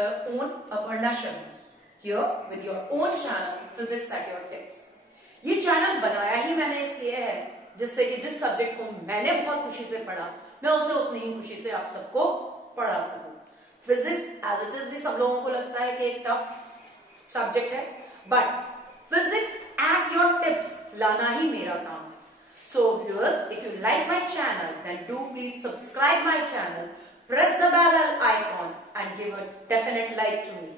teacher own Aparna Sharma here with your own channel Physics at your tips. ये channel बनाया ही मैंने इसलिए है जिससे कि जिस सब्जेक्ट को मैंने बहुत खुशी से पढ़ा मैं उसे उतनी ही खुशी से आप सबको पढ़ा सकूं. फिजिक्स एज इट इज भी सब लोगों को लगता है कि एक टफ सब्जेक्ट है, but physics at your tips लाना ही मेरा काम है. So viewers, if you like my channel, then do please subscribe my channel, press the bell icon and give a definite like to me.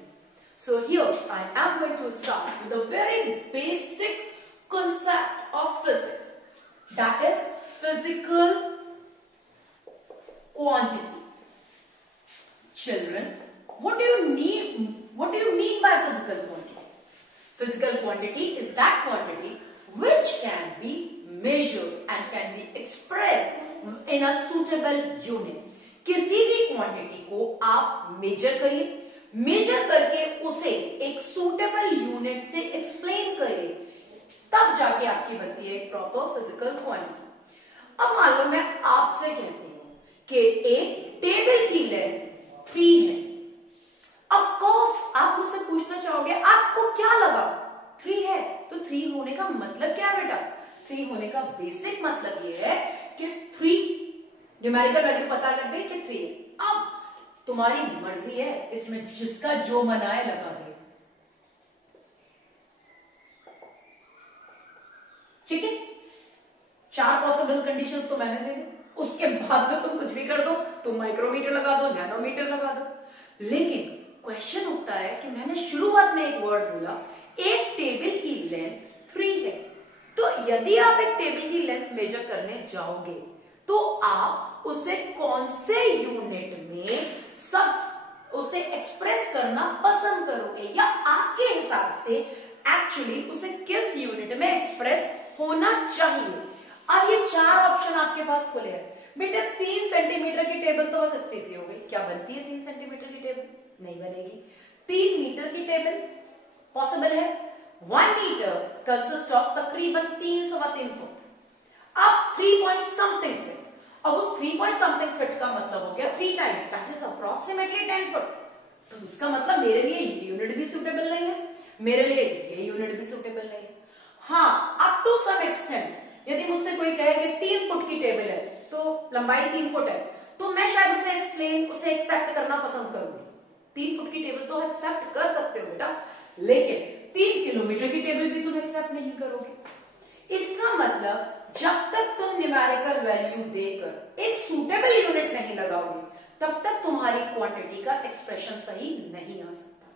So here I am going to start with a very basic concept of physics, that is physical quantity. Children, what do you mean by physical quantity? Physical quantity is that quantity which can be measured and can be expressed in a suitable unit. किसी भी quantity को आप major करिए, major करके उसे एक suitable unit से explain करिए, तब जाके आपकी बनती है एक प्रॉपर फिजिकल क्वांटिटी. अब मान लो मैं आपसे कहती हूं कि एक टेबल की लेंथ 3 है. ऑफ कोर्स आप मुझसे पूछना चाहोगे आपको क्या लगा 3 है, तो 3 होने का मतलब क्या है बेटा? 3 होने का बेसिक मतलब ये है कि 3 न्यूमेरिकल वैल्यू पता लग गई कि 3 है. अब तुम्हारी मर्जी है, इसमें जिसका जो मना है लगा दे. ठीक है, 4 पॉसिबल कंडीशंस तो मैंने दे दी, उसके बाद तो तुम कुछ भी कर दो, तुम माइक्रोमीटर लगा दो, नैनोमीटर लगा दो. लेकिन क्वेश्चन उठता है कि मैंने शुरुआत में एक वर्ड बोला, एक टेबल की लेंथ 3 है. तो यदि आप एक टेबल की लेंथ मेजर करने जाओगे तो आप उसे कौन से यूनिट में सब उसे एक्सप्रेस करना पसंद करोगे, या आपके हिसाब से एक्चुअली उसे किस यूनिट में एक्सप्रेस होना चाहिए? अब ये 4 ऑप्शन आपके पास खुले हैं. बेटा 3 सेंटीमीटर की टेबल तो बस इतनी सी हो गई. क्या बनती है 3 सेंटीमीटर की टेबल? नहीं बनेगी. 3 मीटर की टेबल पॉसिबल है. 1 मीटर कंसिस्ट ऑफ तकरीबन 3 सवा 3 फुट. अब 3 पॉइंट समथिंग फीट. अब उस 3 पॉइंट समथिंग फीट का मतलब हो गया 3 times, that is approximately 10 foot. तो इसका मतलब मेरे लिए ये यूनिट भी सुटेबल नहीं है, मेरे लिए ये यूनिट भी सुटेबल नहीं है. हाँ, अप टू सम एक्सटेंट यदि मुझसे कोई कहे कि 3 फुट की टेबल है तो लंबाई 3 फुट है, तो मैं शायद उसे एक्सेप्ट करना पसंद करूंगी. 3 फुट की टेबल तो एक्सेप्ट कर सकते हो बेटा, लेकिन 3 किलोमीटर की टेबल भी तुम एक्सेप्ट नहीं करोगे. इसका मतलब जब तक तुम न्यूमेरिकल वैल्यू देकर एक सुटेबल यूनिट नहीं लगाओगे तब तक तुम्हारी क्वांटिटी का एक्सप्रेशन सही नहीं आ सकता.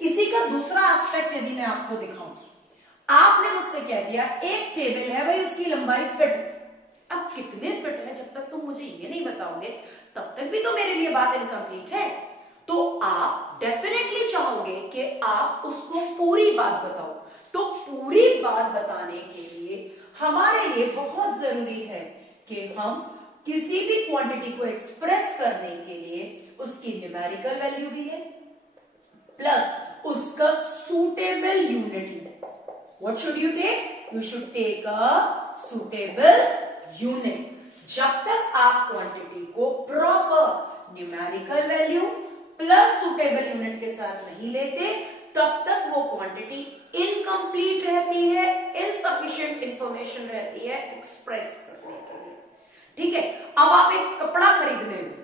इसी का दूसरा एस्पेक्ट यदि मैं आपको दिखाऊं, आपने मुझसे कह दिया एक टेबल है भाई, उसकी लंबाई फिट. अब कितने फिट है जब तक तुम मुझे ये नहीं बताओगे तब तक भी तो मेरे लिए बात इनकम्प्लीट है. तो आप डेफिनेटली चाहोगे कि आप उसको पूरी बात बताओ. तो पूरी बात बताने के लिए हमारे लिए बहुत जरूरी है कि हम किसी भी क्वांटिटी को एक्सप्रेस करने के लिए उसकी न्यूमेरिकल वैल्यू भी है प्लस उसका सुटेबल यूनिट ले. What should you take? You should take a suitable unit. जब तक आप क्वांटिटी को proper numerical value plus suitable unit के साथ नहीं लेते तब तक वो क्वांटिटी इनकम्प्लीट रहती है, इनसफिशिएंट इंफॉर्मेशन रहती है एक्सप्रेस करने के लिए. ठीक है, अब आप एक कपड़ा खरीदने में,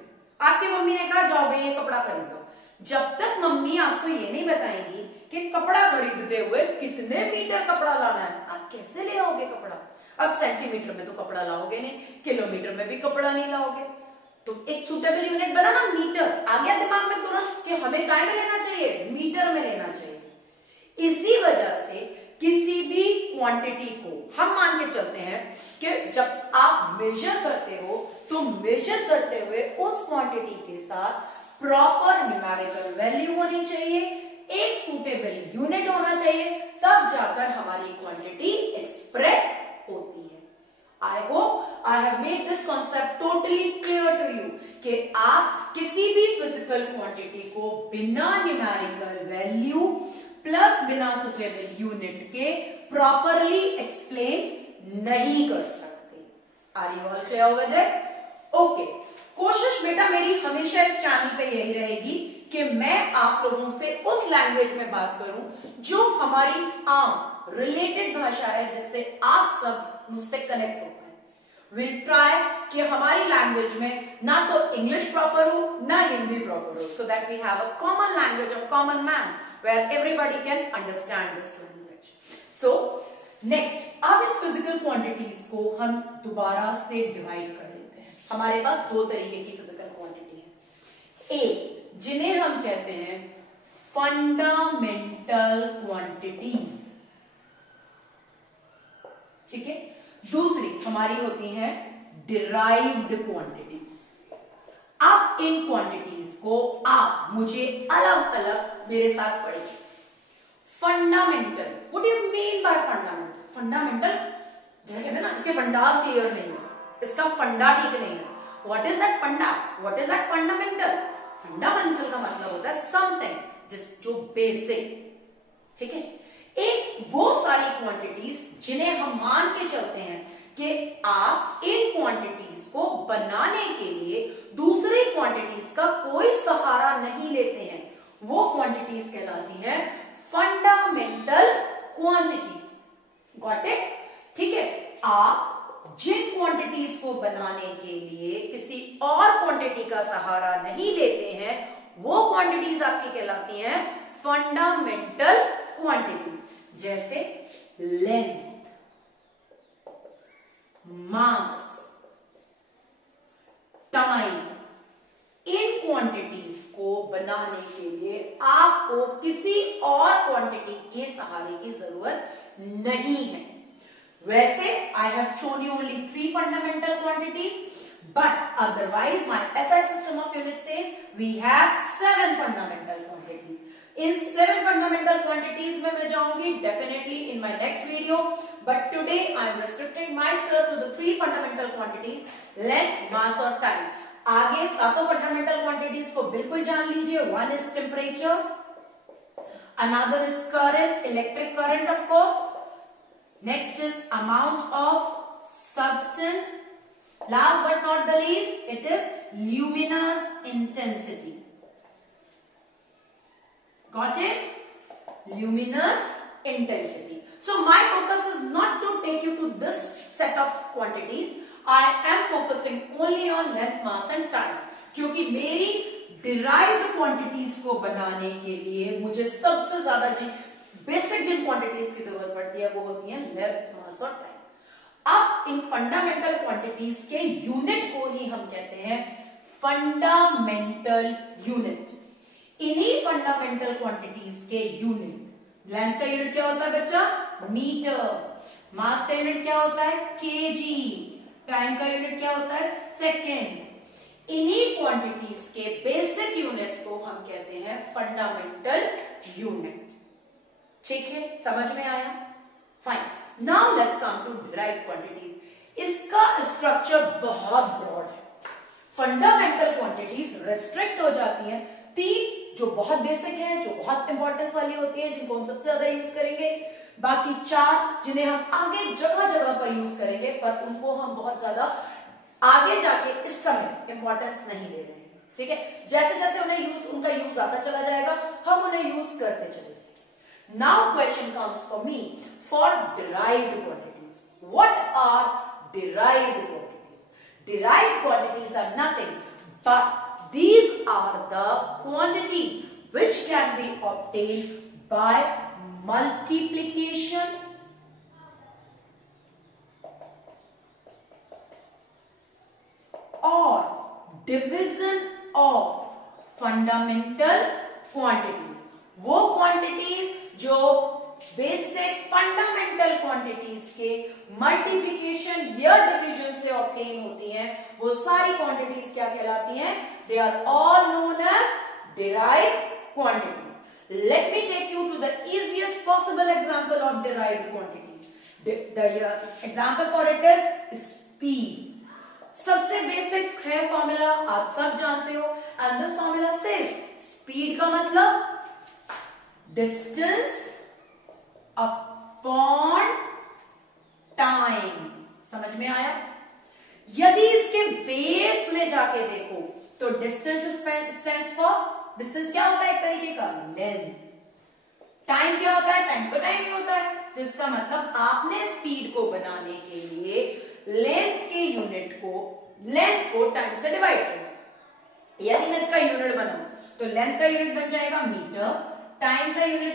आपकी मम्मी ने कहा जाओ भाई ये कपड़ा खरीद लो. जब तक मम्मी आपको ये नहीं बताएंगी कि कपड़ा खरीदते हुए कितने मीटर कपड़ा लाना है, आप कैसे ले आओगे कपड़ा? अब सेंटीमीटर में तो कपड़ा लाओगे नहीं, किलोमीटर में भी कपड़ा नहीं लाओगे. तो एक सुटेबल यूनिट बना ना, मीटर. आ गया दिमाग में तुरंत कि हमें काय में लेना चाहिए? मीटर में लेना चाहिए. इसी वजह से किसी भी क्वांटिटी को हम मान के चलते हैं कि जब आप मेजर करते हो तो मेजर करते हुए उस क्वांटिटी के साथ प्रॉपर न्यूमेरिकल वैल्यू होनी चाहिए, एक सुटेबल यूनिट होना चाहिए, तब जाकर हमारी क्वांटिटी एक्सप्रेस होती है. I hope I have made this concept totally clear to you कि आप किसी भी फिजिकल क्वांटिटी को बिना न्यूमेरिकल वैल्यू प्लस बिना सुटेबल यूनिट के प्रॉपरली एक्सप्लेन नहीं कर सकते. Are you all clear with it? Okay, कोशिश बेटा मेरी हमेशा इस चैनल पे यही रहेगी कि मैं आप लोगों से उस लैंग्वेज में बात करूं जो हमारी आम रिलेटेड भाषा है, जिससे आप सब मुझसे कनेक्ट हो पाए। विल ट्राई कि हमारी लैंग्वेज में ना तो इंग्लिश प्रॉपर हो ना हिंदी प्रॉपर हो, so that we have a common language of common man where everybody can understand this language. So next, अब इन फिजिकल क्वांटिटीज को हम दोबारा से डिवाइड कर लेते हैं। हमारे पास दो तरीके की फिजिकल क्वांटिटी है, एक जिन्हें हम कहते हैं फंडामेंटल क्वांटिटीज, ठीक है, दूसरी हमारी होती है डिराइव्ड क्वांटिटीज। अब इन क्वांटिटीज को आप मुझे अलग अलग मेरे साथ पढ़िए। Fundamental, what do you mean by fundamental? Fundamental जैसे कहते हैं ना, इसके फंडास क्लियर नहीं है, इसका फंडा ठीक नहीं है। व्हाट इज दैट फंडा? What is that fundamental? Fundamental का मतलब होता है समथिंग जो बेसिक, ठीक है। एक वो सारी क्वांटिटीज जिन्हें हम मान के चलते हैं कि आप इन क्वांटिटीज को बनाने के लिए दूसरी क्वांटिटीज का कोई सहारा नहीं लेते हैं, वो क्वांटिटीज कहलाती हैं फंडामेंटल क्वांटिटीज। Got it? ठीक है। आप जिन क्वांटिटीज को बनाने के लिए किसी और क्वांटिटी का सहारा नहीं लेते हैं, वो क्वांटिटीज आपकी कहलाती हैं फंडामेंटल क्वांटिटीज। जैसे लेंथ, मास, टाइम, इन क्वांटिटीज को बनाने के लिए आपको किसी और क्वांटिटी के सहारे की जरूरत नहीं है। वैसे I have shown you only 3 fundamental quantities, but otherwise my SI system of unit says we have 7 fundamental quantities. In 7 fundamental quantities में मैं जाऊंगी definitely in my next video, but today I am restricting myself to the 3 fundamental quantities, length, mass और time. आगे सातों fundamental quantities को बिल्कुल जान लीजिए। One is temperature, another is current, electric current of course. Next is amount of substance. Last but not the least, it is luminous intensity. Got it? Luminous intensity. So my focus is not to take you to this set of quantities. I am focusing only on length, mass and time. क्योंकि मेरी derived quantities को बनाने के लिए मुझे सबसे ज्यादा basic जिन quantities की जरूरत पड़ती है वो होती है लेंथ, मास और टाइम। अब इन फंडामेंटल क्वांटिटीज के यूनिट को ही हम कहते हैं फंडामेंटल यूनिट। इन्हीं फंडामेंटल क्वांटिटीज के यूनिट, लेंथ का यूनिट क्या होता है बच्चा? मीटर। मास का यूनिट क्या होता है? केजी। टाइम का यूनिट क्या होता है? सेकेंड। इन्हीं क्वांटिटीज के बेसिक यूनिट्स को हम कहते हैं फंडामेंटल यूनिट। ठीक है, समझ में आया? Fine. Now let's come to derived quantities. इसका स्ट्रक्चर बहुत ब्रॉड है। फंडामेंटल क्वांटिटीज रेस्ट्रिक्ट हो जाती हैं 3 जो बहुत बेसिक हैं, जो बहुत इंपॉर्टेंस वाली होती हैं, जिनको हम सबसे ज्यादा यूज करेंगे। बाकी 4 जिन्हें हम आगे जगह जगह पर यूज करेंगे, पर उनको हम बहुत ज्यादा आगे जाके इस समय इंपॉर्टेंस नहीं दे रहे हैं। ठीक है, जैसे जैसे उनका यूज आता चला जाएगा, हम उन्हें यूज करते चले जाएंगे। Now question comes for me for derived quantities. What are derived quantities? Derived quantities are nothing but these are the quantities which can be obtained by multiplication or division of fundamental quantities. वो quantities जो basic fundamental quantities के multiplication या division से obtain होती हैं, वो सारी quantities क्या कहलाती हैं? They are all known as derived quantities. Let me take you to the easiest possible example of derived quantities. The example for it is speed. सबसे बेसिक है फॉर्मूला, आप सब जानते हो, and this formula says speed का मतलब distance upon time. समझ में आया? यदि इसके बेस में जाके देखो तो डिस्टेंस स्टैंड्स फॉर डिस्टेंस क्या होता है? एक तरीके का लेंथ। टाइम क्या होता है? टाइम तो टाइम ही होता है। तो इसका मतलब आपने स्पीड को बनाने के लिए लेंथ को टाइम से डिवाइड किया। यदि मैं इसका यूनिट बनाऊं तो लेंथ का यूनिट बन जाएगा मीटर, टाइम का यूनिट